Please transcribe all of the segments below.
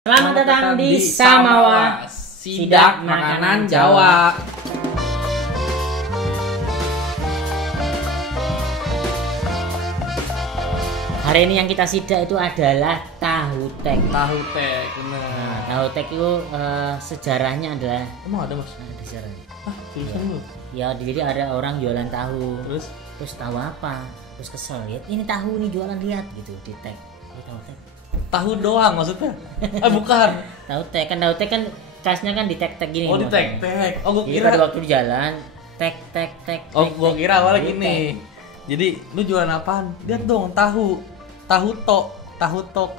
Selamat datang di Samawa, Sidak Makanan Jawa. Hari ini yang kita sidak itu adalah tahu tek. Tahu tek, benar. Nah, tahu tek itu sejarahnya adalah Emang ada mas? ada sejarahnya. Seriusan lu? Ya, jadi ada orang jualan tahu. Terus tahu apa? Terus kesel, lihat ini tahu nih jualan, lihat gitu di tek. Ini tahu tek. tahu doang maksudnya? Bukan. Tahu tek kan kasnya kan di tek-tek gini. Oh di tek-tek. Oh gua Jadi kira. pada waktu di jalan tek. Oh gua kira awalnya Di gini. Jadi lu jualan apaan? Lihat dong tahu tok, tahu Tok.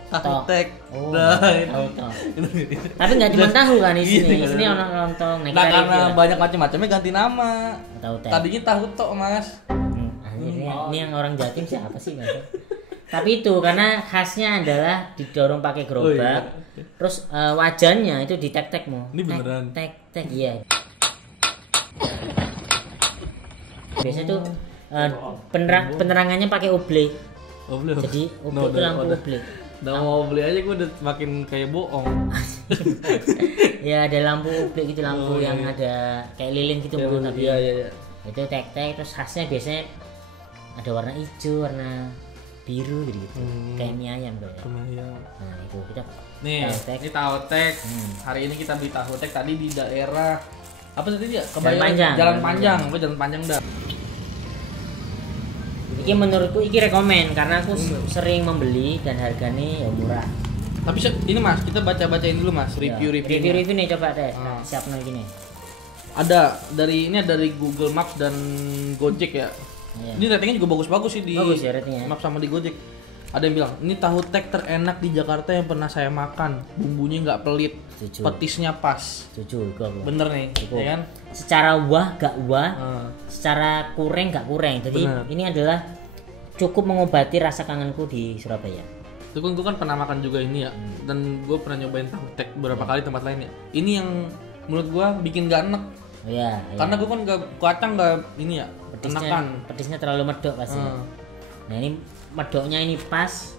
tek. Oh, Nah, tahu tok. Tapi nggak cuma tahu kan di sini. Iya, Di sini iya. orang lontong. Nah, Nah kita karena review lah. banyak macam-macamnya ganti nama. Tahu tek. Tadinya tahu tok mas. Ini yang orang Jatim siapa sih Mas? Tapi itu karena khasnya adalah didorong pakai gerobak. Oh, iya. Terus wajannya itu di tek mu. Ini beneran? Tek iya. Biasanya tuh penerangannya pakai oblek. Oh belum. Jadi oblek itu lampu oblek. Udah mau beli aja gua udah makin kayak bohong. Ya ada lampu oblek gitu, lampu Oh, iya, yang iya. ada kayak lilin gitu bro, tapi Iya. itu tek terus khasnya biasanya ada warna hijau, warna biru gitu, kayak mie ayam bro ya. Lumayan. Nah itu kita Nih, tahu tek. ini tahu tek. Hmm. Hari ini kita beli tahu tek tadi di daerah apa tadi dia? Panjang. Jalan Panjang. Apa Jalan Panjang dah. Iki menurutku iki rekomen karena aku sering membeli dan harganya ya murah. Tapi ini Mas, kita baca-bacain dulu Mas, review-review. Review nih coba deh. Ah. Siap nih gini. Ada dari Google Maps dan Gojek ya. Iya. Ini ratingnya juga bagus-bagus sih di Bagus ya ratingnya. Maps sama di Gojek. Ada yang bilang, ini tahu tek terenak di Jakarta yang pernah saya makan. Bumbunya nggak pelit, Setuju. petisnya pas. Setuju gua. Bener nih, Cukup. ya kan? Secara wah gak wah, Ah. secara kurang gak kurang. Jadi Benar. ini adalah cukup mengobati rasa kangenku di Surabaya. Itu kan gue kan pernah makan juga ini ya, dan gue pernah nyobain tahu tek beberapa kali tempat lain ya. Ini yang menurut gue bikin gak enak, Oh iya. karena gue kan kacang gak ini ya, enakan. Petisnya terlalu medok pasti. Hmm. Nah ini medoknya ini pas,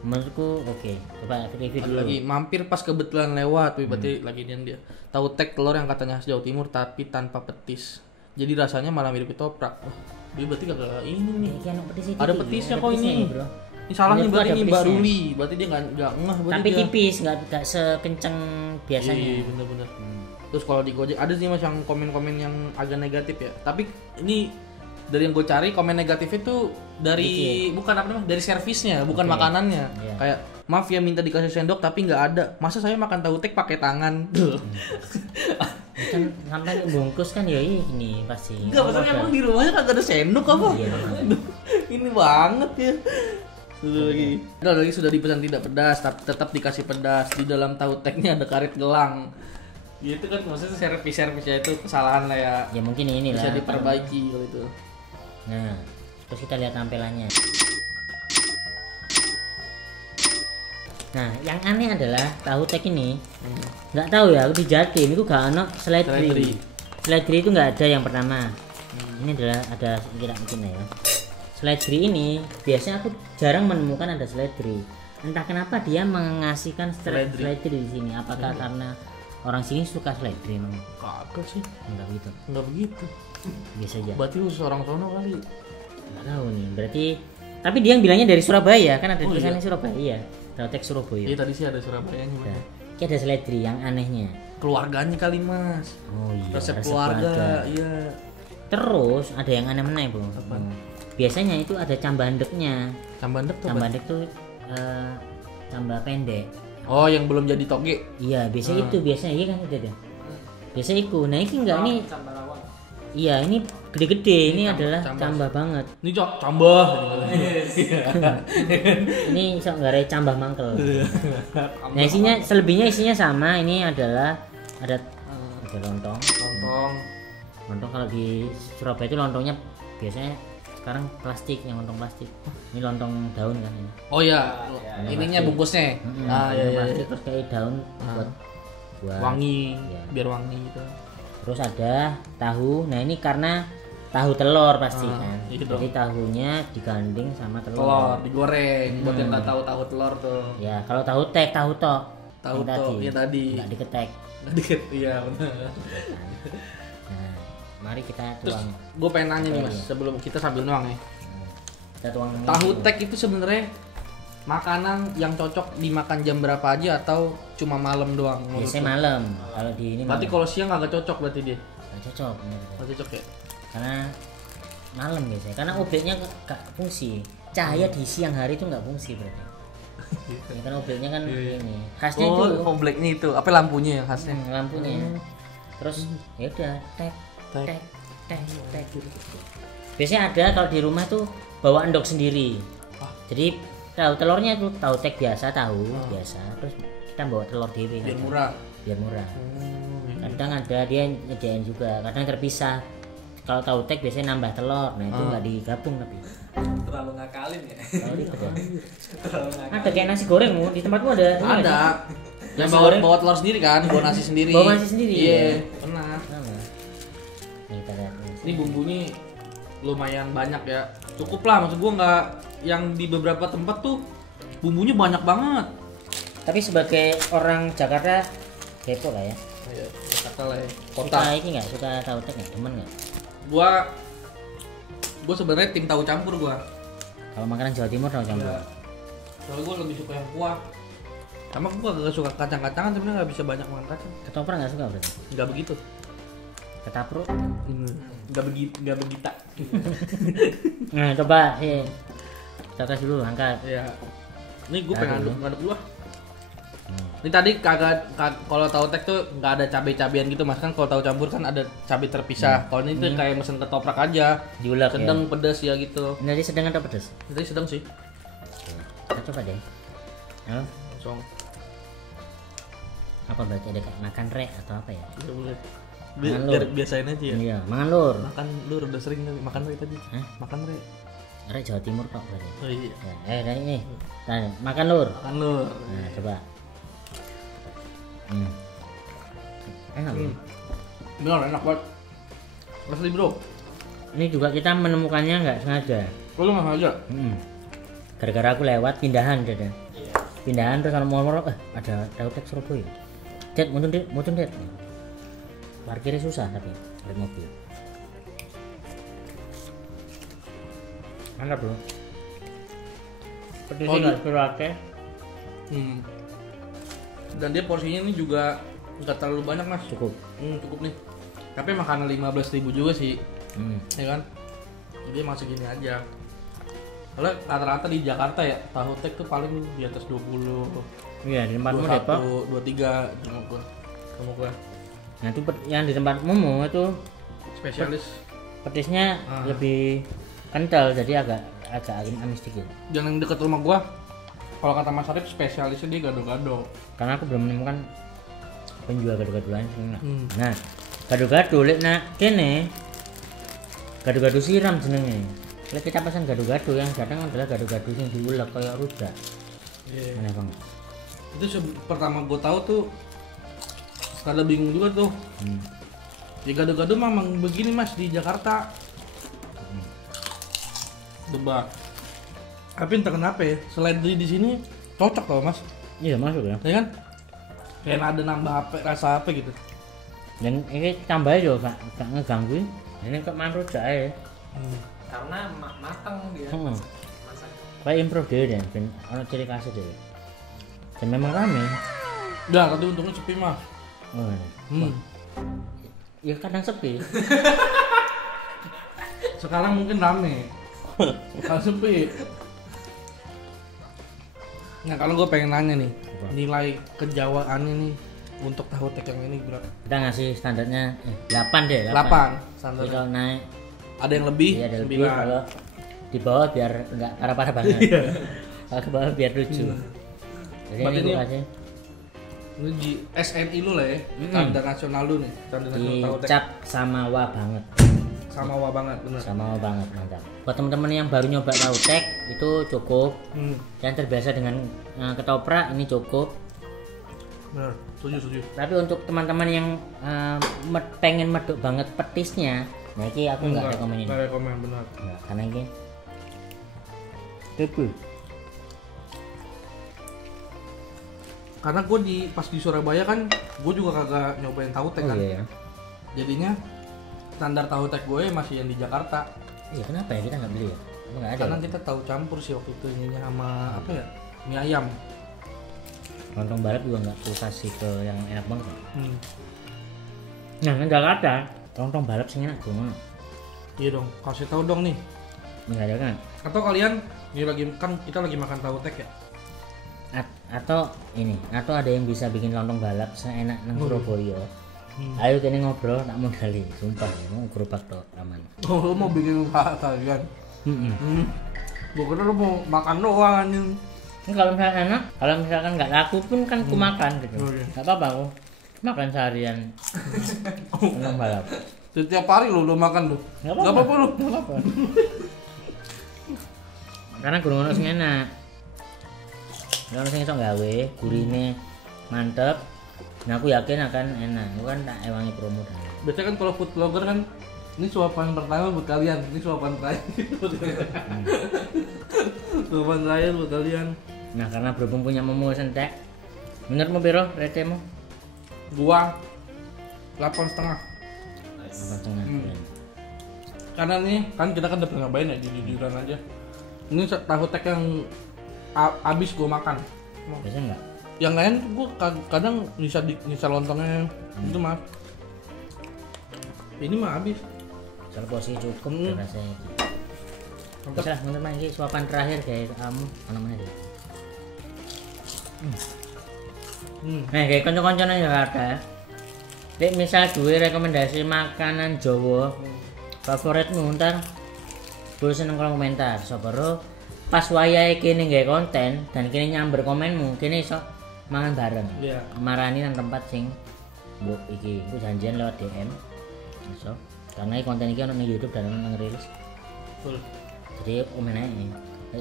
menurutku oke. Coba review Ada dulu. lagi mampir pas kebetulan lewat, berarti lagi dia. Tahu tek telur yang katanya khas Jawa Timur tapi tanpa petis. Jadi rasanya malah mirip ketoprak. Oh, dia berarti kagak ini nih. Kayak petisnya Ada dikit, petisnya ada kok ini. bro. Ini salah nih Menurutku berarti ada ini Mbak petisnya. Ruli, berarti dia nggak ngeh berarti Tapi dia. tipis, nggak sekenceng biasanya. Iya, bener-bener. Terus kalau di Gojek ada sih mas yang komen-komen yang agak negatif ya. Tapi ini dari yang gue cari komen negatif itu dari bukan apa namanya, dari servisnya, bukan Oke. makanannya. Iya. Kayak maaf ya minta dikasih sendok tapi nggak ada. Masa saya makan tahu tek pakai tangan? Kan sampai bungkus kan ya ini pasti. Enggak, maksudnya emang di rumahnya kagak ada sendok apa? Iya. Aduh, ini banget ya. Sudah lagi sudah dipesan tidak pedas, tapi tetap dikasih pedas. Di dalam tahu teknya ada karet gelang. Gitu kan maksudnya servisnya itu kesalahan lah ya. Ya mungkin ini Bisa lah. diperbaiki kalau itu. Nah, terus kita lihat tampilannya. Nah, yang aneh adalah tahu tek ini nggak tahu ya, aku di Jatim itu gak ono seledri. Seledri itu nggak ada yang pertama. Ini adalah ada kira mungkin ya. Seledri ini biasanya aku jarang menemukan ada seledri. Entah kenapa dia mengasihkan seledri di sini. Apakah karena orang sini suka seledri memang? Kagak sih, Enggak gitu. nggak begitu. Biasa aja. Berarti khusus orang sono kali. Nggak tahu nih. Berarti tapi dia yang bilangnya dari Surabaya kan ada Oh, tulisannya iya. Surabaya. Tahu tek Surabaya. Iya tadi sih ada Surabayanya. Nah, ini ada seledri yang anehnya. Keluarganya kali mas. Oh iya. Resep keluarga, iya. Terus ada yang aneh-aneh bro. Biasanya itu ada cambandeknya. Cambandek tuh. apa? Cambandek tuh cambah pendek. Oh yang belum jadi toge. Iya biasa itu biasanya iya kan itu ada. Biasa itu. Nah ini enggak ini. Iya ini gede-gede. Ini adalah cambah banget. Ini cambah. Ini sok nggak ada cambah mangkel. Nah isinya selebihnya isinya sama. Ini adalah ada lontong. Lontong kalau di Surabaya itu lontongnya biasanya sekarang plastik, yang lontong plastik. Ini lontong daun kan ini. Oh iya, ininya bungkusnya. Lontong plastik terus kayak daun buat Wangi, Ya. biar wangi gitu. Terus ada tahu. Nah ini karena tahu telur pasti kan. iya Jadi tahunya digandeng sama telur. Telur digoreng, buat yang nggak tahu telur tuh. Ya kalau tahu tek tahu tok. Tahu yang toh, ya tadi. nggak diketek. Nggak dikit, iya benar. Nah, mari kita Terus tuang. gue pengen nanya nih mas, Iya. sebelum kita sambil nuang ya. Kita tuang Tahu ini. tek itu sebenarnya makanan yang cocok dimakan jam berapa aja atau cuma malam doang? menurut Biasanya lu? malam. Kalau di ini Berarti malam. kalau siang kagak cocok berarti dia? Nggak cocok. menurut saya. Nggak cocok ya? Karena malam biasanya. Karena obatnya nggak fungsi. Cahaya di siang hari itu nggak fungsi berarti. Ya, kan obatnya kan ini. Khasnya Oh, itu kompleknya itu. Apa lampunya yang khasnya? lampunya. Terus ya udah tek Tek. tek tek tek gitu. Biasanya ada kalau di rumah tuh bawa endok sendiri. Wah. Jadi tahu telurnya tuh tahu tek biasa tahu biasa. Terus kita bawa telur dewe Biar kadang. murah. Biar murah. Hmm. Kadang ada dia nyediain juga. Kadang terpisah. Kalau tahu tek biasanya nambah telur. Nah itu nggak digabung tapi. Terlalu ngakalin ya. Kalau gitu ya. Terlalu ngakalin. Ada kayak nasi gorengmu di tempatmu ada. ini nggak Ada. sih? Yang Nasi bawa goreng? bawa telur sendiri kan, bawa nasi sendiri. Bawa nasi sendiri, Iya, ya? pernah. Sama. Nih, kita lihat. Ini bumbunya lumayan banyak ya. Cukup lah, maksud gua nggak yang di beberapa tempat tuh bumbunya banyak banget. Tapi sebagai orang Jakarta kepo lah ya. Iya, kata lah ya. Suka Kota. ini nggak suka tahu tek nggak temen nggak? Gua sebenarnya tim tahu campur gua. Kalau makanan Jawa Timur tahu campur. Iya. Soalnya gua lebih suka yang kuah. Sama gua gak suka kacang-kacangan, sebenarnya nggak bisa banyak makan kacang. Ketoprak nggak suka berarti? Nggak begitu. Ketapruk? Nggak begitu. Nah coba sih. Kita kasih dulu angkat. Iya. Ini gua Aduk pengen dulu. ngaduk dulu ah. Ini tadi kalau tahu tek tuh nggak ada cabai-cabian gitu mas, kan kalau tahu campur kan ada cabai terpisah. Kalau ini tuh kayak mesen ketoprak aja, Diulek sedang pedas ya gitu. ya. Ini tadi sedang atau pedas? Jadi sedang sih. Kita coba deh. Halo? Langsung. Apa berarti ada kayak makan rek atau apa ya? Iya, boleh. Makan Biar lur. biasain aja ya. Iya, mangan lur. Makan lur udah sering kali makan re tadi. Hah? Makan re. Rek Jawa Timur kok berarti. Oh iya. Ya, dari ini. Nah, makan lur. Makan lur. Nah, coba. Enak. Bro. Bener enak banget. Asli bro. Ini juga kita menemukannya nggak sengaja. Lu nggak sengaja? Gara-gara aku lewat pindahan deh. Pindahan terus kalau mau ada tahu tek Surabaya. Det, muncul det. Parkirnya susah tapi ada mobil. Mantap bro. Petisnya nggak terlalu akeh. Dan dia porsinya ini juga nggak terlalu banyak mas. Cukup. Cukup nih. Tapi makanan 15.000 juga sih, ya kan? Jadi emang segini aja. Kalau rata-rata di Jakarta ya tahu tek tuh paling di atas 20, Iya di tempatmu Depok. 21, 23 sama gua. Nah itu yang di tempatmu itu Spesialis. petisnya lebih kental jadi agak amis dikit. Dan yang dekat rumah gua, kalau kata Mas Arif spesialisnya dia gado-gado. Karena aku belum menemukan penjual gado-gado lain sini. Hmm. Nah, gado-gado lek nak kene gado-gado siram jenenge. Lek kita pesan gado-gado yang datang adalah gado-gado yang diulek kayak rujak. Iya. Aneh banget. Itu pertama gua tahu tuh kada bingung juga tuh. Ya gado-gado memang begini mas di Jakarta. Coba. Tapi entah kenapa ya, seledri di sini cocok tau mas, Iya masuk ya. ya kan? Kayak ada nambah apa, rasa apa gitu. Dan ini tambahnya juga gak ngeganggu. Ini kok makan rujak ya. Karena matang dia. Masak. Kayak improve deh dan ono ciri khasnya deh. Dan memang rame. Udah, tadi untungnya sepi mas. Oh, ya kadang sepi. Sekarang mungkin rame. Kalau sepi. Nah kalau gue pengen nanya nih, nilai kejawaannya nih untuk tahu tek yang ini berapa? Kita ngasih standarnya 8 deh. 8 Jadi standarnya. kalau naik Ada yang lebih? iya ada 9. lebih, kalau di bawah biar enggak parah-parah banget. Kalau ke bawah biar lucu. Jadi Berarti ini ini- gue kasih Ini di SNI lu lah ya, standar nasional lu nih, standar nasional tahu tek. dicap sama wah banget. Sama wah banget, bener. Sama wah banget, mantap. Buat teman-teman yang baru nyoba tahu tek itu cukup. Yang terbiasa dengan ketoprak ini cukup. Bener, setuju. Tapi untuk teman-teman yang pengen meduk banget petisnya, nah ini aku nggak rekomen ini. Nggak rekomen, bener. Nah, karena ini tebu. karena gue pas di Surabaya kan gue juga kagak nyobain tahu tek kan. iya ya. Jadinya standar tahu tek gue masih yang di Jakarta. Iya kenapa ya kita nggak beli ya? Apa nggak ada? Karena ya? kita tahu campur sih waktu itu ininya sama apa ya? Mie ayam. Lontong balap juga nggak aku kasih ke yang enak banget. Pak. Hmm. Nah kan Jakarta lontong balap sing enak gue ngono. Iya dong, kasih tahu dong nih. Nggak ada kan? Atau kalian ini lagi kan kita lagi makan tahu tek ya? Atau ini, atau ada yang bisa bikin lontong balap seenak nang Surabaya. Hmm. Ayo kene ngobrol tak modali, sumpah ya, mau gerobak tok aman. Oh, lu mau bikin usaha kalian? Gue kira lu mau makan doang anjing. Ini kalau misalkan enak, kalau misalkan nggak laku pun kan ku makan gitu. Oh, iya. Nggak apa-apa aku makan seharian lontong balap. Setiap hari lu makan lu. Nggak Gak apa-apa lu. Nggak apa-apa. Karena gurung ono sing enak. Kalau sing iso gawe, gurine mantep. Nah aku yakin akan enak. Aku kan tak ewangi promo dan. Biasanya kan kalau food vlogger kan ini suapan pertama buat kalian, ini suapan terakhir. Suapan terakhir buat kalian. Nah karena berhubung punya momo sentek, menurutmu biro recehmu? Gua 8,5. Apa tengah? Karena nih kan kita kan udah pernah nyobain ya jujuran aja. Ini tahu tek yang abis gua makan. Biasanya enggak? Yang lain tuh gua kadang nyisa lontongnya itu mah. Ini mah habis. Soal porsi cukup rasanya. Terus lah menurut Mangki suapan terakhir kayak kamu apa namanya dia? Nah kayak konco-konco nang Jakarta. Nek misal duwe rekomendasi makanan Jawa favoritmu ntar tulis nang kolom komentar. Sobaro pas wayahe kene nggawe konten dan kene nyamber komenmu, kene iso mangan bareng. Iya. Marani nang tempat sing mbok iki, ku janjian lewat DM. Iso. Karena konten iki ono ning YouTube dan ono nang rilis. Betul. Jadi komen aja.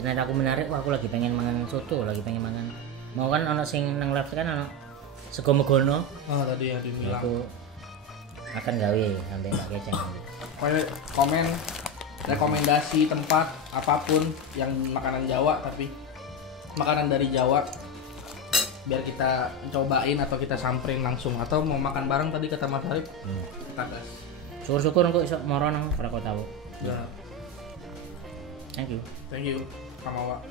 Nek aku menarik, wah aku lagi pengen mangan soto, lagi pengen mangan. Mau kan ono sing nang live kan ono sego megono. Oh tadi ya dibilang. Aku akan gawe sampai tak keceng. Komen rekomendasi tempat apapun yang makanan Jawa tapi makanan dari Jawa biar kita cobain atau kita samperin langsung atau mau makan bareng tadi kata Mas Arif kita gas. Syukur-syukur engko iso moro nang ora kok tahu. Ya. Thank you. Thank you. Kamawa.